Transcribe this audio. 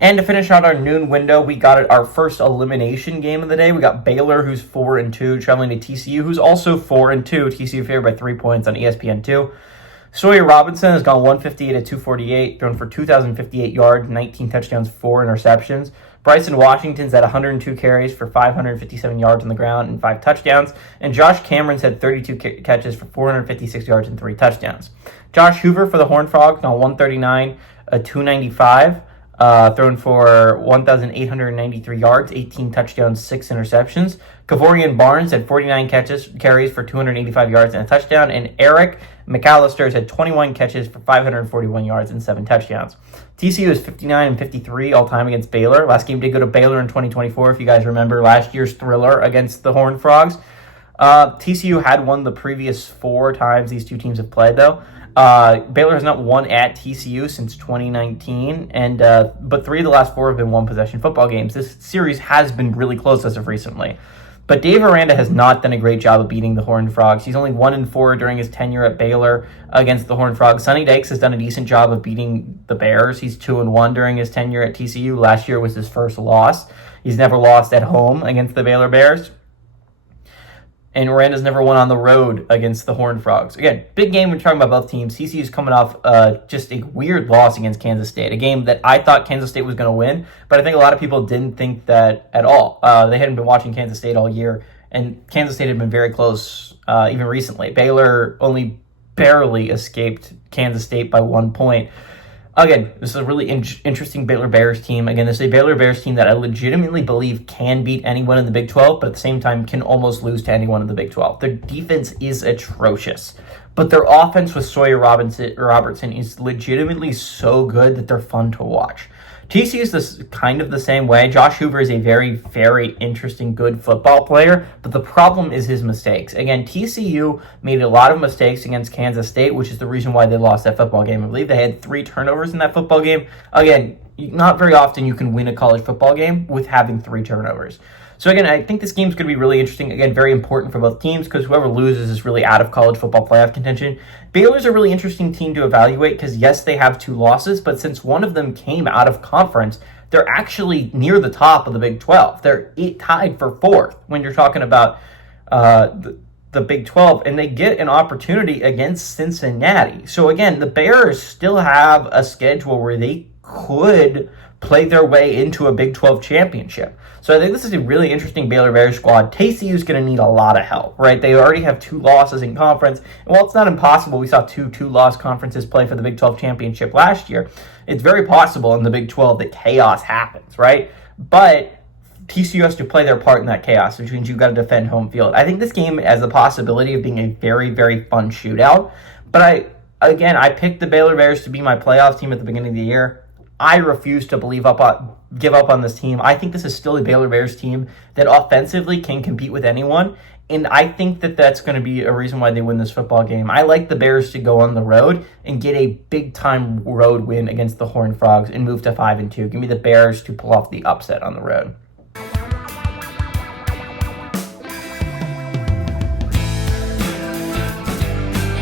And to finish out our noon window, we got our first elimination game of the day. We got Baylor, who's 4-2, traveling to TCU, who's also 4-2. TCU favored by 3 points on ESPN2. Sawyer Robinson has gone 158 at 248, thrown for 2,058 yards, 19 touchdowns, 4 interceptions. Bryson Washington's at 102 carries for 557 yards on the ground and 5 touchdowns. And Josh Cameron's had 32 catches for 456 yards and 3 touchdowns. Josh Hoover for the Horned Frogs gone 139 at 295. Thrown for 1,893 yards, 18 touchdowns, 6 interceptions. Kavorian Barnes had 49 carries for 285 yards and a touchdown. And Eric McAllister's had 21 catches for 541 yards and 7 touchdowns. TCU is 59-53 all-time against Baylor. Last game did go to Baylor in 2024, if you guys remember last year's thriller against the Horned Frogs. TCU had won the previous 4 times these two teams have played, though. Baylor has not won at TCU since 2019, but 3 of the last 4 have been one-possession football games. This series has been really close as of recently. But Dave Aranda has not done a great job of beating the Horned Frogs. He's only 1-4 during his tenure at Baylor against the Horned Frogs. Sonny Dykes has done a decent job of beating the Bears. He's 2-1 during his tenure at TCU. Last year was his first loss. He's never lost at home against the Baylor Bears. And Aranda's never won on the road against the Horned Frogs. Again, big game when talking about both teams. TCU is coming off just a weird loss against Kansas State, a game that I thought Kansas State was going to win, but I think a lot of people didn't think that at all. They hadn't been watching Kansas State all year, and Kansas State had been very close even recently. Baylor only barely escaped Kansas State by 1 point. Again, this is a really interesting Baylor Bears team. Again, this is a Baylor Bears team that I legitimately believe can beat anyone in the Big 12, but at the same time can almost lose to anyone in the Big 12. Their defense is atrocious, but their offense with Sawyer Robertson is legitimately so good that they're fun to watch. TCU is kind of the same way. Josh Hoover is a very, very interesting, good football player, but the problem is his mistakes. Again, TCU made a lot of mistakes against Kansas State, which is the reason why they lost that football game. I believe they had 3 turnovers in that football game. Again, not very often you can win a college football game with having 3 turnovers. So again, I think this game is going to be really interesting. Again, very important for both teams because whoever loses is really out of college football playoff contention. Baylor's a really interesting team to evaluate because, yes, they have 2 losses, but since one of them came out of conference, they're actually near the top of the Big 12. They're tied for 4th when you're talking about the Big 12, and they get an opportunity against Cincinnati. So again, the Bears still have a schedule where they could play their way into a Big 12 championship. So I think this is a really interesting Baylor Bears squad. TCU is going to need a lot of help, right? They already have 2 losses in conference. And while it's not impossible, we saw 2 two-loss conferences play for the Big 12 championship last year. It's very possible in the Big 12 that chaos happens, right? But TCU has to play their part in that chaos, which means you've got to defend home field. I think this game has the possibility of being a very, very fun shootout. But I picked the Baylor Bears to be my playoff team at the beginning of the year. I refuse to give up on this team. I think this is still a Baylor Bears team that offensively can compete with anyone, and I think that that's going to be a reason why they win this football game. I like the Bears to go on the road and get a big-time road win against the Horned Frogs and move to 5-2. Give me the Bears to pull off the upset on the road.